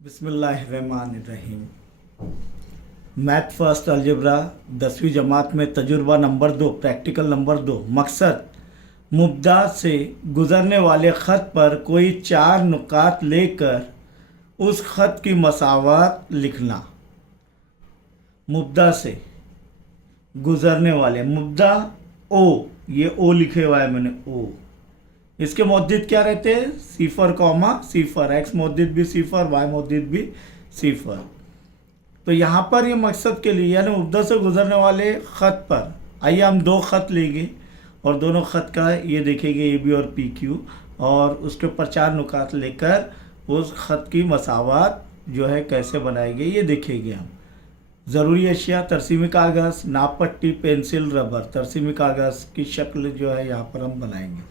बिस्मिल्लाहिर्रहमानिर्रहीम। Math first algebra 10वीं जमात में तजुर्बा नंबर 2 प्रैक्टिकल नंबर 2। मकसद मुब्दा से गुज़रने वाले ख़त पर कोई 4 नुकात लेकर उस ख़त की मसावत लिखना। मुब्दा से गुज़रने वाले, मुब्दा ओ, ये ओ लिखे हुआ है मैंने, ओ। इसके मुद्दिद क्या रहते हैं? सिफर कॉमा सिफर, एक्स मुद्दिद भी सिफर, वाई मुद्दिद भी सिफर। तो यहाँ पर ये मकसद के लिए यानी मुब्दा से गुजरने वाले ख़त पर, आइए हम 2 ख़त लेंगे और दोनों ख़त का ये देखेंगे ए बी और पी क्यू, और उसके ऊपर 4 नुकात लेकर उस ख़त की मसावत जो है कैसे बनाएंगे ये देखेंगे हम। ज़रूरी अशिया तरसीमी कागज़, नाप पट्टी, पेंसिल, रबर। तरसीमी कागज़ की शक्ल जो है यहाँ पर हम बनाएंगे।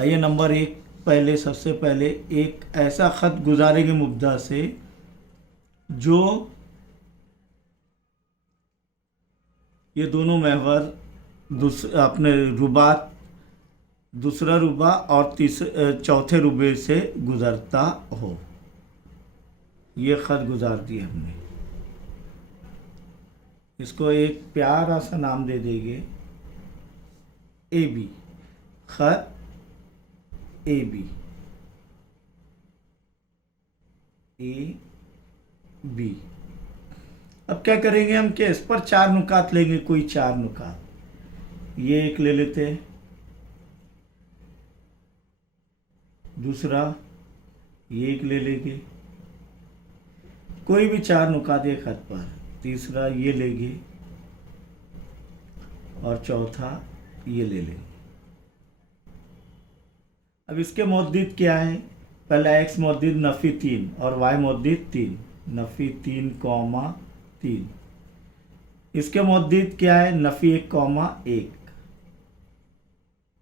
आइए नंबर 1, पहले सबसे पहले एक ऐसा ख़त गुजारेंगे मुब्दा से जो ये दोनों महवर अपने रुबात, दूसरा रुबा और चौथे रुबे से गुज़रता हो। ये ख़त गुजार दिया हमने। इसको एक प्यारा सा नाम दे देंगे ए बी, ख़त ए बी, ए बी। अब क्या करेंगे हम कि इस पर 4 नुकात लेंगे, कोई 4 नुकात। ये एक ले लेते हैं, दूसरा ये एक ले लेंगे, कोई भी 4 नुकात एक खत पर, तीसरा ये लेंगे और चौथा ये ले लेंगे। अब इसके मुद्दिद क्या है? पहला एक्स मुद्दिद नफ़ी 3 और वाई मुद्दिद 3, नफ़ी 3 कॉमा 3। इसके मुद्दिद क्या है? नफ़ी 1 कॉमा 1,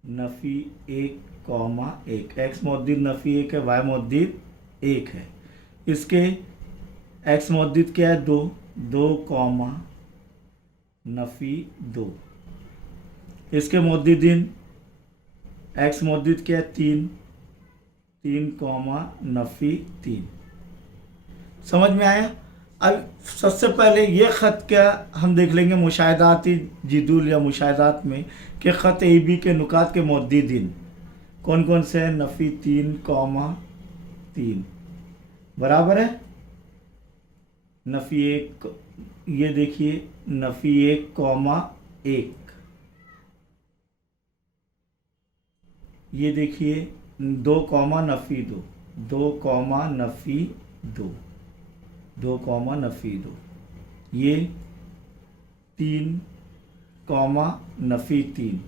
नफ़ी 1 कॉमा 1। एक्स मुद्दिद नफ़ी 1 है, वाई मुद्दिद 1 है। इसके एक्स मुद्दिद क्या है? 2, 2 कॉमा नफ़ी 2। इसके मुद्दिदीन एक्स मुद्दिद क्या है? 3, 3 कॉमा नफ़ी 3। समझ में आया? अब सबसे पहले ये ख़त क्या हम देख लेंगे मुशाहिदाती जिदुल या मुशाहिदात में कि ख़त ए बी के नुकात के मुद्दिदीन कौन कौन से हैं? नफ़ी 3 कॉमा 3 बराबर है नफ़ी 1, ये देखिए नफ़ी 1 कॉमा 1, ये देखिए 2 कॉमा नफ़ी 2, 2 कॉमा नफ़ी 2, 2 कॉमा नफ़ी 2, ये 3 कॉमा नफ़ी 3,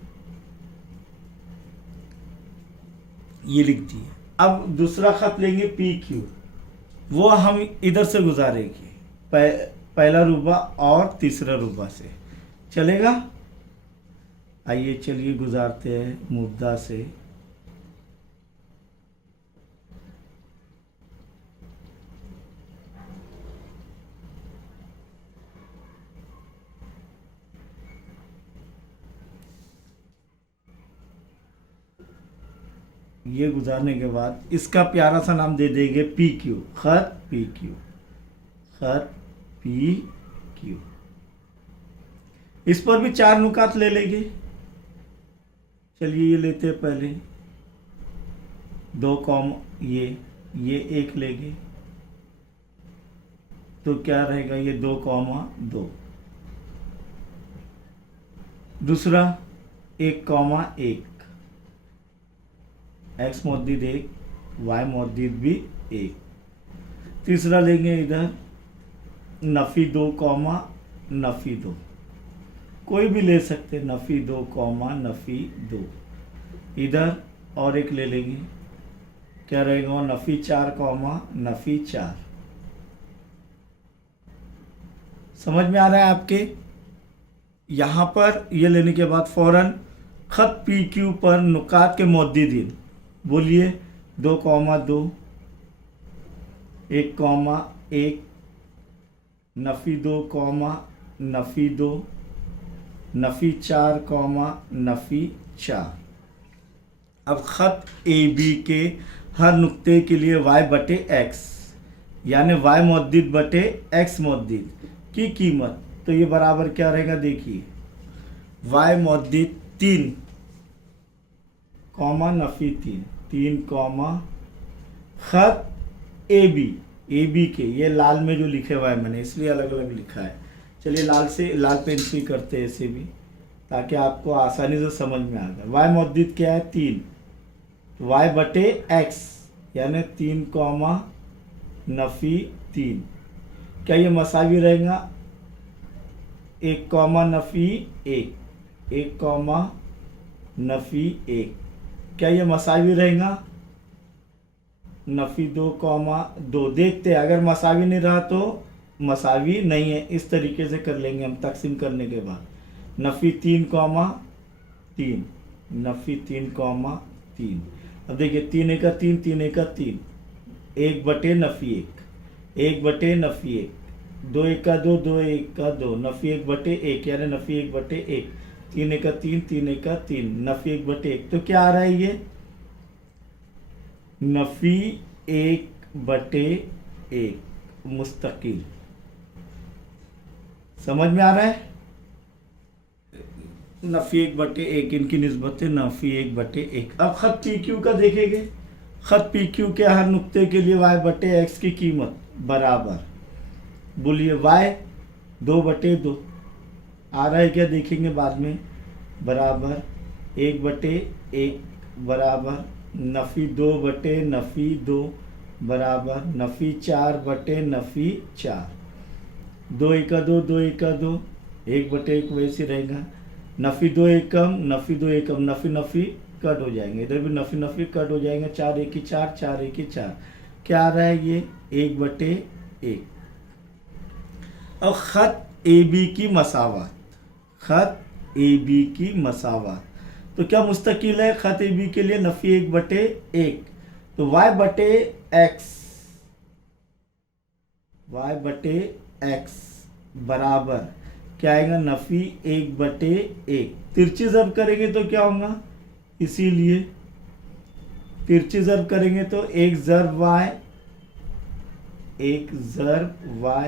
ये लिख दिए। अब दूसरा ख़त लेंगे पी क्यू, वो हम इधर से गुजारेंगे, पहला रुबा और तीसरा रुबा से। चलेगा? आइए चलिए गुजारते हैं मुब्दा से। ये गुजारने के बाद इसका प्यारा सा नाम दे देंगे पी क्यू, ख़त पी क्यू, ख़त पी क्यू। इस पर भी 4 नुकात ले लेंगे। चलिए ये लेते हैं पहले 2 कॉमा ये 1 लेंगे, तो क्या रहेगा? ये 2 कॉमा 2। दूसरा 1 कॉमा 1, एक्स मुद्दिद 1, वाई मुद्दिद भी 1। तीसरा लेंगे इधर नफ़ी 2 कॉमा नफ़ी 2, कोई भी ले सकते, नफ़ी 2 कॉमा नफ़ी 2। इधर और एक ले लेंगे, क्या रहेगा? नफ़ी 4 कॉमा नफ़ी 4। समझ में आ रहा है आपके? यहाँ पर ये लेने के बाद फ़ौरन ख़त पी क्यू पर नुकात के मुद्दिदीन बोलिए 2 कॉमा 2, 1 कॉमा 1, नफ़ी 2 कॉमा नफ़ी 2, नफ़ी 4 कॉमा नफ़ी 4। अब ख़त ए बी के हर नुक्ते के लिए y/x यानी y मौद्दिद बटे x मौद्दिद की कीमत, तो ये बराबर क्या रहेगा, देखिए y मौद्दिद 3 कॉमा नफ़ी 3 कॉमा खत ए बी के, ये लाल में जो लिखे हुआ है मैंने इसलिए अलग अलग लिखा है। चलिए लाल पेन से करते हैं इसे भी, ताकि आपको आसानी से समझ में आ जाए। y मौद्दिद क्या है 3, y बटे x यानी 3 कॉमा नफ़ी 3, क्या ये मसावी रहेगा, 1 कॉमा नफ़ी 1 कॉमा नफ़ी 1, क्या ये मसावी रहेगा, नफ़ी 2 कॉमा 2। देखते हैं अगर मसावी नहीं रहा तो मसावी नहीं है, इस तरीके से कर लेंगे हम तकसीम करने के बाद। नफ़ी 3 कॉमा 3, नफ़ी 3 कॉमा 3। अब देखिए 3 एका 3, 3 एका 3, 1 बटे नफ़ी 1 बटे नफ़ी 1, 2 एका 2, 2 एका 2, नफ़ी 1 बटे 1 यानी नफ़ी 1 बटे 1, 3 एका 3, 3 एका 3, नफ़ी 1 बटे 1, तो क्या आ रहा है ये नफ़ी 1 बटे 1 मुस्तकिल। समझ में आ रहा है, नफ़ी 1 बटे 1 इनकी निस्बत है नफ़ी 1 बटे 1। अब ख़त पी क्यू का देखेंगे। ख़त पी क्यू के हर नुक्ते के लिए y बटे x की कीमत बराबर, बोलिए y 2 बटे 2 आ रहा है क्या, देखेंगे बाद में, बराबर 1 बटे 1 बराबर नफ़ी 2 बटे नफ़ी 2 बराबर नफ़ी 4 बटे नफ़ी 4, 2 एका 2, 2 एका 2, 1 बटे 1 वैसे रहेगा, नफ़ी 2 एकम, नफ़ी 2 एकम, नफ़ी नफ़ी कट हो जाएंगे, इधर भी नफ़ी नफ़ी कट हो जाएंगे, 4 1 4, 4 1 4, क्या आ रहा है ये 1 बटे 1। अब ख़त ए बी की मसावत, ख़त ए बी की मसावत, तो क्या मुस्तकिल है ख़त ए बी के लिए नफ़ी 1 बटे 1, तो y बटे x बराबर क्या आएगा, नफ़ी 1 बटे 1, तिरछी ज़रब करेंगे तो क्या होगा, इसीलिए तिरछी ज़रब करेंगे तो 1 ज़रब y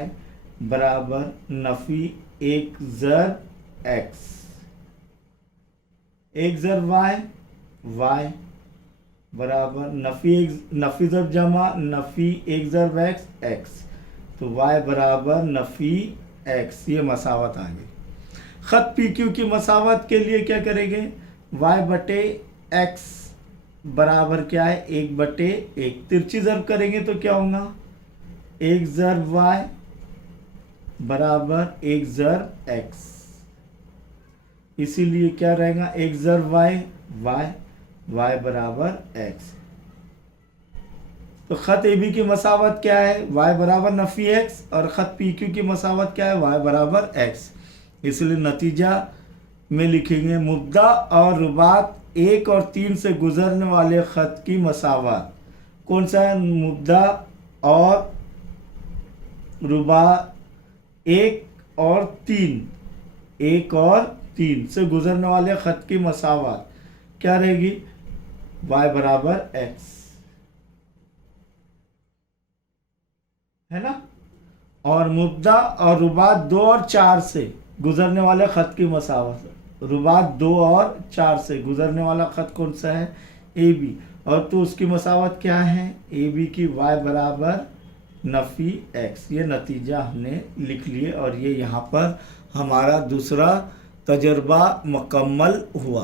बराबर नफ़ी 1 ज़रब x, 1 ज़रब y बराबर नफ़ी ज़रब जमा नफ़ी 1 ज़रब x, तो y बराबर नफ़ी x, ये मसावत आ गई। ख़त पी क्यू की मसावत के लिए क्या करेंगे, y बटे x बराबर क्या है 1 बटे 1, तिरछी ज़रब करेंगे तो क्या होगा, 1 ज़रब y बराबर 1 ज़रब x, इसीलिए क्या रहेगा 1 ज़रब y बराबर x। तो ख़त ए बी की मसावत क्या है, y बराबर नफ़ी x, और ख़त पी क्यू की मसावत क्या है, y बराबर x। इसलिए नतीजा में लिखेंगे मुब्दा और रुबात 1 और 3 से गुजरने वाले ख़त की मसावत। कौन सा है, मुब्दा और रुबात 1 और 3 से गुजरने वाले ख़त की मसावत क्या रहेगी, y बराबर x, है ना। और मुब्दा और रुबात 2 और 4 से गुजरने वाले ख़त की मसावत, रुबात 2 और 4 से गुजरने वाला ख़त कौन सा है, ए बी, और तो उसकी मसावत क्या है, ए बी की y बराबर नफ़ी x। ये नतीजा हमने लिख लिए और ये यहाँ पर हमारा दूसरा तजर्बा मुकम्मल हुआ।